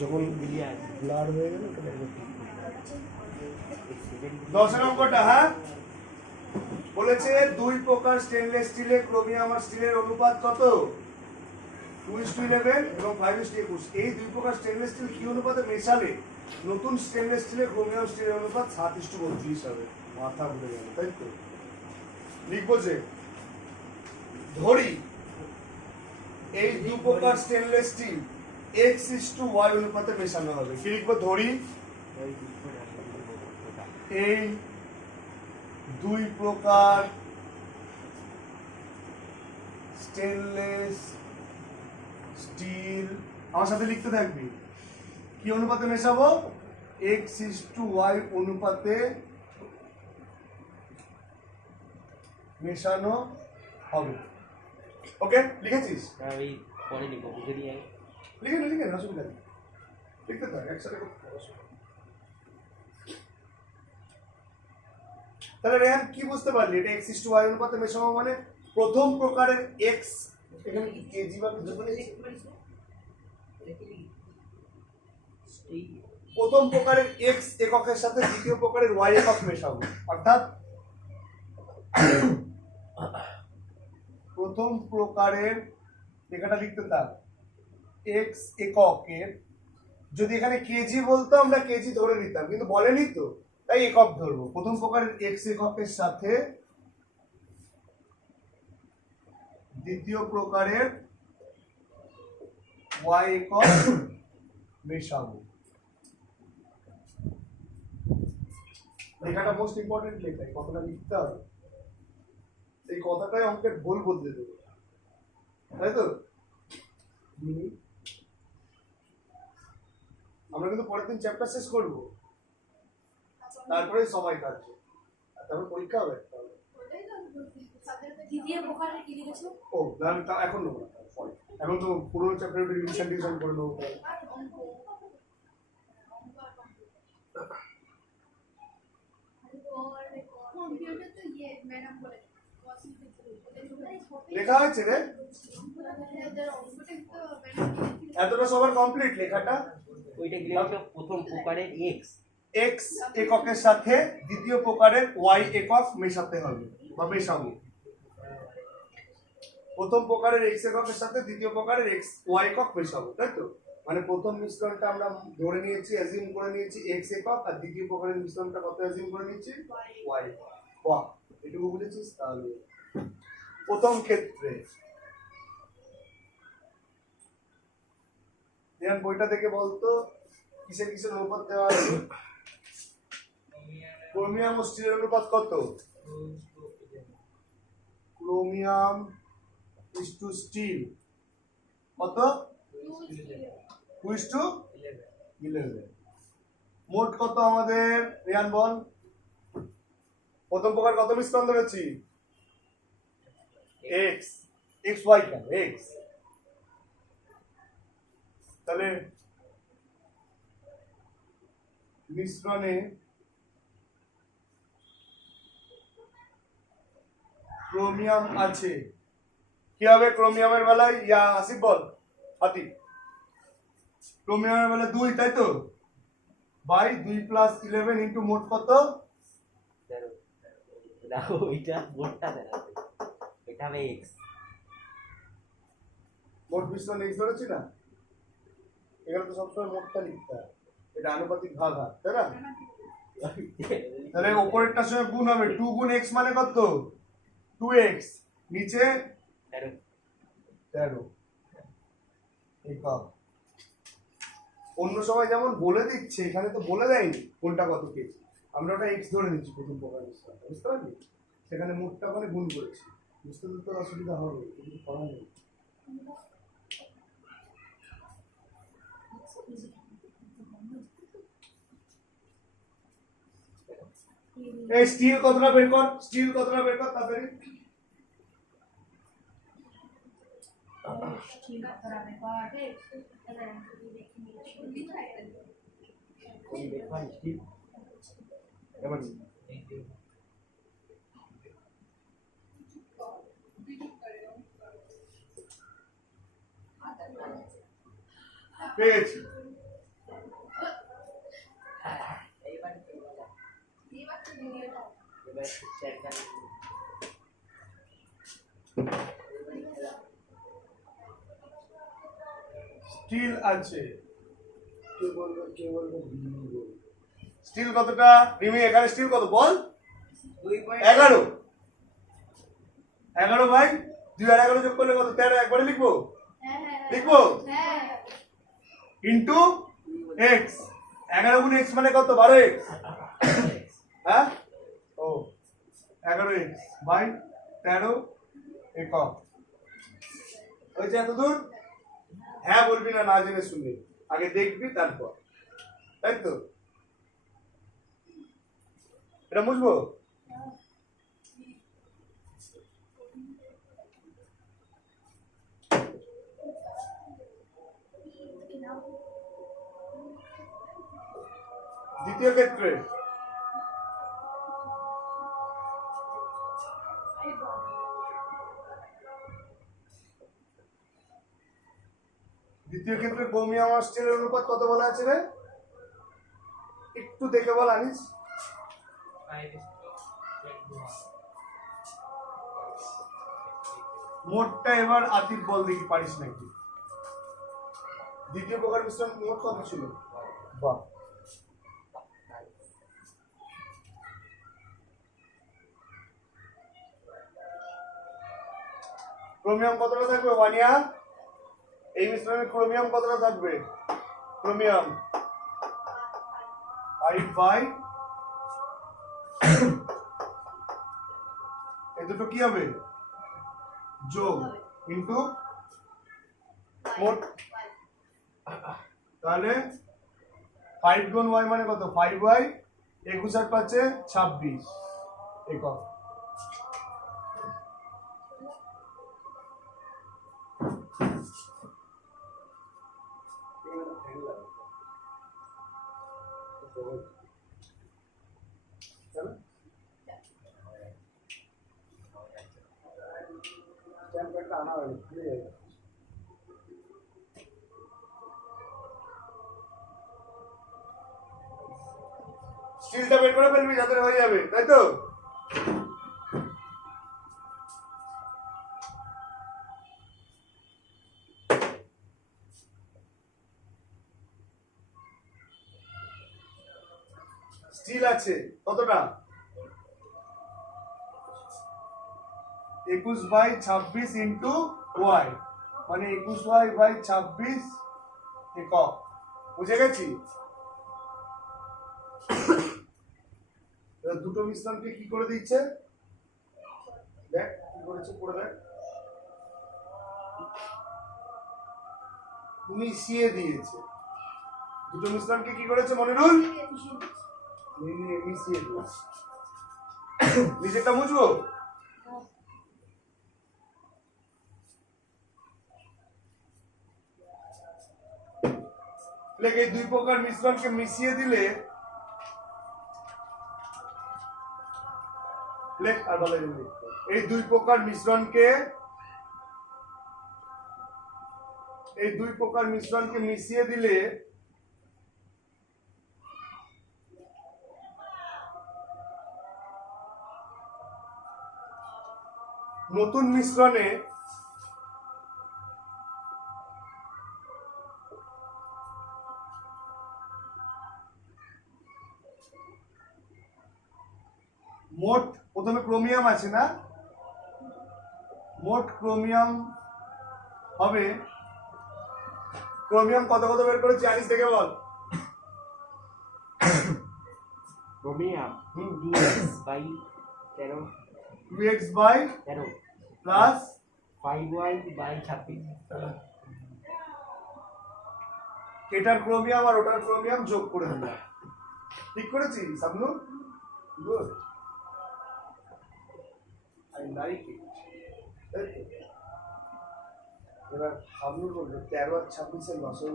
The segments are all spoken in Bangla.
যখন ব্লাড হয়ে গেল 10 নম্বরটা, হ্যাঁ বলেছে দুই প্রকার স্টেনলেস স্টিলে ক্রোমিয়াম আর স্টিলের অনুপাত কত? 2:11 এবং 5:21। এই দুই প্রকার স্টেনলেস স্টিল কি অনুপাতে মেশালে নতুন স্টেনলেস স্টিলে ক্রোমিয়াম স্টিলের অনুপাত 7:32 হবে? মাথা ঘুরে গেল, তাই তো? লিখবো যে ধরি এই দুই প্রকার স্টেনলেস স্টিল x:y অনুপাতে মেশানো হবে। কি লিখবো? ধরি এই দুই প্রকার স্টেনলেস স্টিল, আমার সাথে লিখতে থাকবি, কি অনুপাতে মেশাবো? x:y অনুপাতে মেশানো হবে। ওকে, লিখেছিস? আমি পরে লিখবো, বুঝে নিয়ে লিখে নে, লিখে নে, অসুবিধা নেই, লিখতে থাক, একসাথে করতে হবে। তাহলে রেহান কি বুঝতে পারলি? এটা x:y অনুপাতে মেশানো মানে প্রথম প্রকারের x, এখানে কি কেজি বা কিছু বলেছি? প্রথম প্রকারের x এককের সাথে দ্বিতীয় প্রকারের y একক মেশাবো, অর্থাৎ প্রথম প্রকারের লেখাটা লিখতে থাক x এককের, যদি এখানে কেজি বলতো আমরা কেজি ধরে নিতাম, কিন্তু বলেনি তো, তাই একক ধরবো। প্রথম প্রকারের x এককের সাথে দ্বিতীয় প্রকারের y একক মেশাবো। লেখাটা মোস্ট ইম্পর্টেন্ট লেখা, এই কথাটা লিখতে হবে, এই কথাটাই অঙ্কের ভুল বদলে দেবে, তাই তো? আমরা কিন্তু পরের দিন চ্যাপ্টার শেষ করব, তারপরে সময় কাটছে, আর তারপর পরীক্ষা হবে। ও না, এখন নেবো না, এখন তো পুরোনো চ্যাপ্টার রিভিশন করে নেবো। লেখা হয়েছে রে, এতটা সবার কমপ্লিট লেখাটা? ওইটা কি প্রথম প্রকারের x এককের সাথে দ্বিতীয় প্রকারের y একক মেশাতে হবে বা মেশাবো। প্রথম প্রকারের x এককের সাথে দ্বিতীয় প্রকারের y একক মেশাবো, তাই তো? মানে প্রথম মিশ্রণটা আমরা ধরে নিয়েছি, অ্যাজিউম করে নিয়েছি x একক, আর দ্বিতীয় প্রকারের মিশ্রণটা কত অ্যাজিউম করে নিয়েছি? y একক। বাহ, এটুকু বুঝেছিস? তাহলে প্রথম ক্ষেত্রে ধ্যান বইটা দেখে বলতো কিসের কিসের অনুপাত দেওয়া আছে? ক্রোমিয়াম ও স্টিলের অনুপাত কত? ক্রোমিয়াম ইজ টু স্টিল কত? 2:11। মোট কত আমাদের? রিয়ান বল, প্রথম প্রকার কত মিশ্রণ ধরেছি? x y কেন x? তাহলে মিশ্রণে ক্রোমিয়াম আছে, কি হবে ক্রোমিয়ামের বেলায়? ইয়া আসিফ বল, হাতি, ক্রোমিয়ামের বেলায় 2, তাই তো? বাই 2 + 11 ইন্টু মোট কত? দেখো ওইটা মোটটা দেখাবে, এটা হবে x, মোট মিশ্রণ x ধরেছি না? এখানে তো সবসময় মোটটা লিখতে হয়, এটা আনুপাতিক ভাগ হয়, তাই না? তাহলে উপরেরটার সঙ্গে গুণ হবে, 2 গুণ x মানে কত? 2x, নিচে 13 একক। অন্য সময় যেমন বলে দিচ্ছে, এখানে তো বলে দেয়নি কোনটা কত কেজি, আমরা ওটা x ধরে নিচ্ছি প্রথম প্রকার মিশ্রণ, বুঝতে পারলি? সেখানে মোটটা মানে গুণ করেছি, বুঝতে তো তোর অসুবিধা হবে, কিছু করার নেই। এই স্টিল কতটা বের কর, স্টিল কতটা বের কর তাড়াতাড়ি। পেয়েছি, স্টিল আছে, কে বলবে স্টিল কতটা? রিমি এখানে স্টিল কত বল? 11। 11 ভাই 2 আর 11 যোগ করলে কত? 13। একবারে লিখবো? লিখবো ইনটু এক্স। 11 গুণ এক্স মানে কত? 12x। হ্যাঁ ও 11x বাই 13 একক। হয়েছে এতদূর? হ্যাঁ বলবি না, না জেনে শুনে, আগে দেখবি তারপর, তাই তো? এটা বুঝবো? দ্বিতীয় ক্ষেত্রে ক্রোমিয়াম আর স্টিলের অনুপাত কত বলা আছে রে? একটু দেখে বল আনিস। মোটটা এবার আতিফ বল দেখি পারিস নাকি। দ্বিতীয় প্রকার মিশ্রণ মোট কত ছিল? বাহ, ক্রোমিয়াম কতটা থাকবে ওয়ানিয়া? এই মিশ্রণে ক্রোমিয়াম কতটা থাকবে? ক্রোমিয়াম 5 এই দুটো কি হবে? যোগ ইনটু মোট। তাহলে 5 গুণ y মানে কত? 5y 21 আর 5 26 একক। স্টিলটা বের করে ফেলবি যাতে হয়ে যাবে, তাই তো? স্টিল আছে কতটা? 21/26 ইন্টু y মানে 21y/26 একক। বুঝে গেছি? দুটো মিশ্রণকে কি করে দিচ্ছে দেখ, কি করেছে পড়ে দেখ। মিশিয়ে দিয়েছে। দুটো মিশ্রণকে কি করেছে মনিরুল? মিশিয়ে দিয়েছে। নিচেরটা বুঝবো? এই দুই প্রকার মিশ্রণকে মিশিয়ে দিলে এই দুই প্রকার মিশ্রণকে মিশিয়ে দিলে নতুন মিশ্রণে মোট প্রথমে ক্রোমিয়াম আছে না, মোট ক্রোমিয়াম হবে। ক্রোমিয়াম কত কত বের করেছি জানিস? দেখে বল। Chromium 2x/13 2x/13 plus 5y/26। এটার ক্রোমিয়াম আর ওটার ক্রোমিয়াম যোগ করে দিলাম। ঠিক করেছি Samnu? Good, I like it. এবার সামনু বলবে 13 আর 26 এর লসও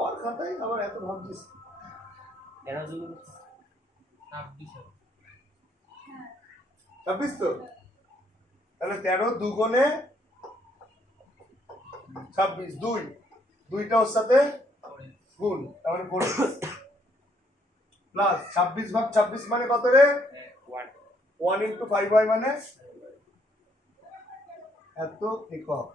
और खाता है আবার এত ভাবছিস? 13 দুগুণ 26 তো, তাহলে 13 দুগুণে 26, দুইটা ওর সাথে গুণ তার মানে 4x প্লাস 26/26 মানে কত রে? 1 × 5y মানে এত একক।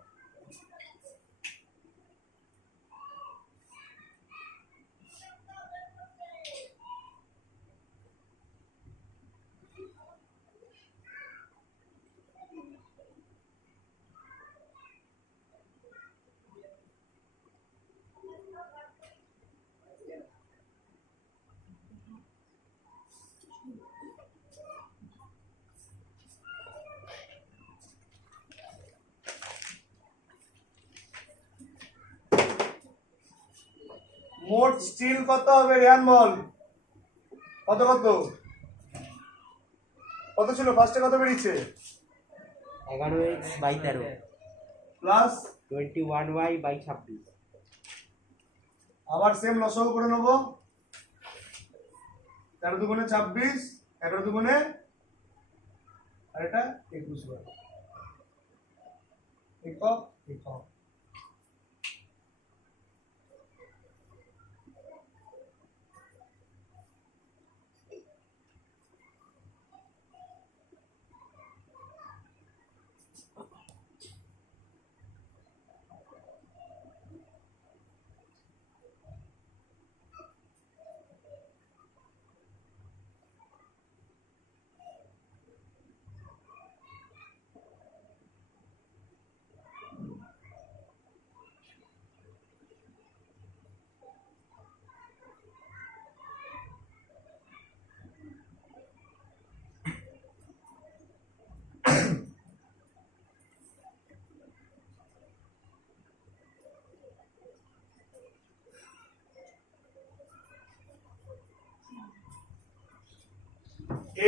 মোট স্টিল কত হবে রেহান বল? কত কত কত ছিল ফার্স্টে? কত বেরিয়েছে? 11x/13 plus 21y/26। আবার সেম লসাগু করে নেব। 13 দুগুণে 26, 11 দুগুণে আর এটা 21 একক একক।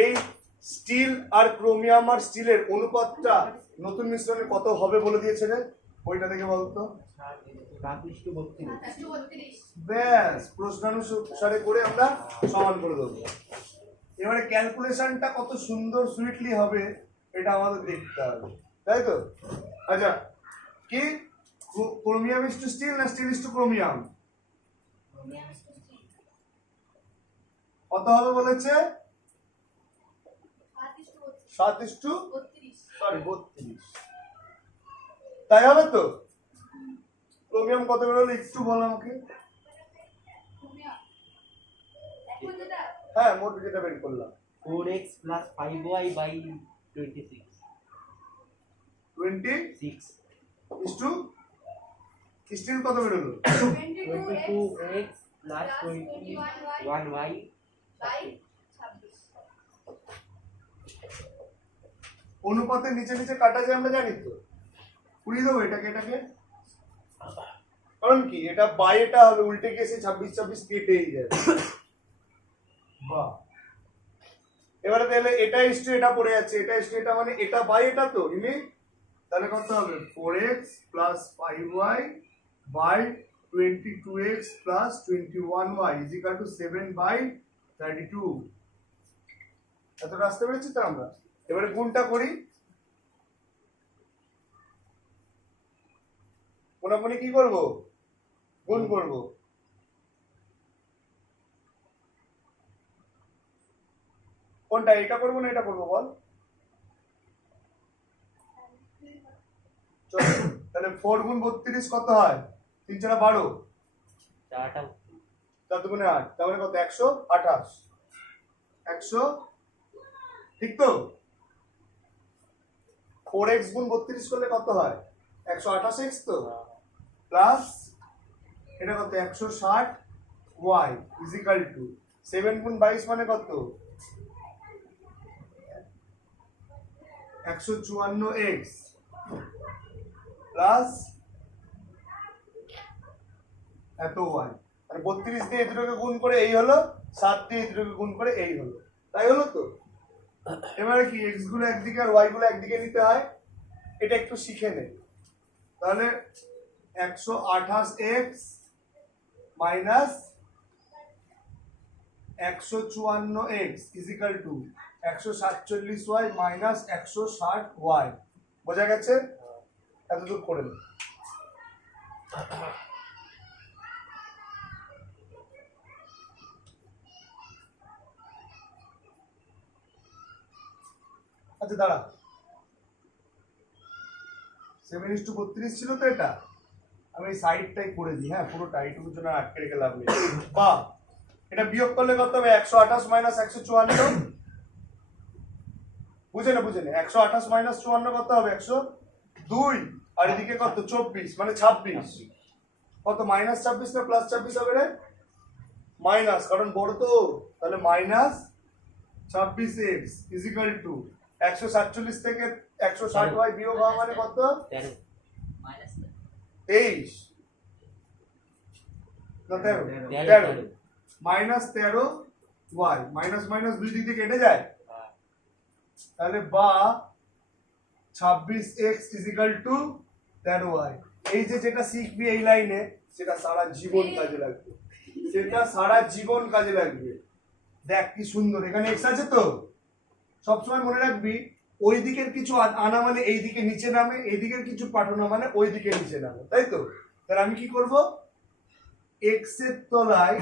এই স্টিল আর ক্রোমিয়াম আর স্টিলের অনুপাতটা নতুন মিশ্রণে কত হবে বলে দিয়েছে রে? বইটা দেখে বলতো। 7:32। ব্যাস, প্রশ্নানুসারে করে আমরা সমান করে দেবো। এবারে ক্যালকুলেশনটা কত সুন্দর সুইটলি হবে এটা আমাদের দেখতে হবে, তাই তো? আচ্ছা, কি ক্রোমিয়াম ইস টু স্টিল না স্টিল ইস টু ক্রোমিয়াম? কত হবে বলেছে? 7:32। তাই হবে তো? ক্রোমিয়াম কত বেরোলো একটু বল আমাকে। হ্যাঁ, মোট যেটা বের করলাম 4x + 5y/26। 26 is to still কত বেরোলো? 22x + 21y/26। অনুপাতের নিচে নিচে কাটা যায় আমরা জানি তো। পুড়িয়ে দেবো এটাকে কারণ কি এটা বাই এটা হবে, উল্টে গিয়ে সেই 26 কেটেই যাবে। বাহ, এবারে তাহলে এটা ইস্টু এটা পড়ে যাচ্ছে, এটা ইস্টু এটা মানে এটা বাই এটা তো ইনি, তাহলে কত হবে? 4x + 5y/22x + 21y = 7/32। এতটা আসতে পেরেছি তো আমরা। এবারে গুণটা করি। কোনাকুনি কি করব? গুণ করব। কোনটা, এটা করবো না এটা করবো বল? চল, তাহলে 4 × 32 কত হয়? 3 × 12, 4 দুগুণে 8, তার মানে কত? 128। 100, ঠিক তো? 4x × 32 করলে কত হয়? 128x তো, প্লাস এটা কত? 160y = 7 × 22 মানে কত? 154x প্লাস এত y। আর 32 দিয়ে এই দুটোকে গুণ করে এই হলো, 7 দিয়ে এই দুটোকে গুণ করে এই হলো, তাই হলো তো? এবারে কি x গুলো একদিকে আর y গুলো একদিকে নিতে হয়, এটা একটু শিখে নে। তাহলে 128x - 154x = 147y - 160y। বোঝা গেছে? এতদূর করে নে। আচ্ছা দাঁড়া, 7:32 ছিল তো এটা, আমি এই সাইডটাই করে দিই, হ্যাঁ পুরোটা এইটুকুর জন্য আটকে রেখে লাভ নেই। বা এটা বিয়োগ করলে কত হবে? 128 মাইনাস 154, বুঝে না 128 মাইনাস 54 কত হবে? 102, আর এদিকে কত? 24 মানে 26, কত মাইনাস 26 না প্লাস 26 হবে রে? মাইনাস, কারণ বড় তো, তাহলে minus 26x is equal to 147 থেকে 160y বিয়োগ হওয়া মানে কত? 13 23 না 13 মাইনাস 13y, মাইনাস মাইনাস দুই দিক দিয়ে কেটে যায়, তাহলে বা 26x is equal to 13y। এই যে যেটা শিখবি এই লাইনে, সেটা সারা জীবন কাজে লাগবে, সেটা সারা জীবন কাজে লাগবে। দেখ কি সুন্দর, এখানে x আছে তো, সবসময় মনে রাখবি ওই দিকের কিছু আনা মানে এই দিকে নিচে নামে, এই দিকের কিছু পাঠানো মানে ওই দিকে নিচে নামে, তাই তো? তাহলে আমি কি করব? x এর তলায়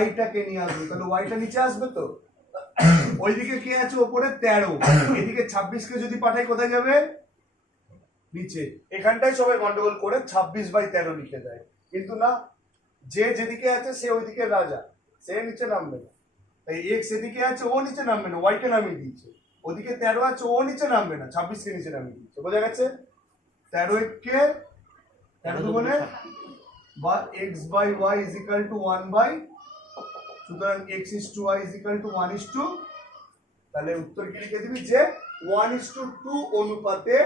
y টাকে নিয়ে আসবো, তাহলে y টা নিচে আসবে তো, ওইদিকে কে আছে? ওপরে 13, এদিকে 26 কে যদি পাঠাই কোথায় যাবে? নিচে। এখানটাই সবাই গন্ডগোল করে 26/13 লিখে দেয়, কিন্তু না, যে যেদিকে আছে সে ওইদিকে রাজা, সে নিচে নামবে না। তাই এক্স এদিকে আছে, ও নিচে নামবে না, ওয়াই কে নামিয়ে দিয়েছে। ওদিকে 13 আছে, ও নিচে নামবে না, 26 কে নিচে নামিয়ে দিয়েছে। বোঝা গেছে? 13 কে 13 দুগুণে বা x/y is equal to 1/, সুতরাং x is to y is equal to 1:2, তাহলে উত্তর কি লিখে দিবি? যে 1:2 অনুপাতে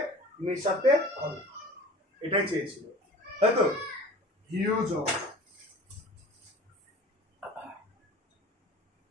মেশাতে হবে, এটাই চেয়েছিল, তাই তো? হিউজ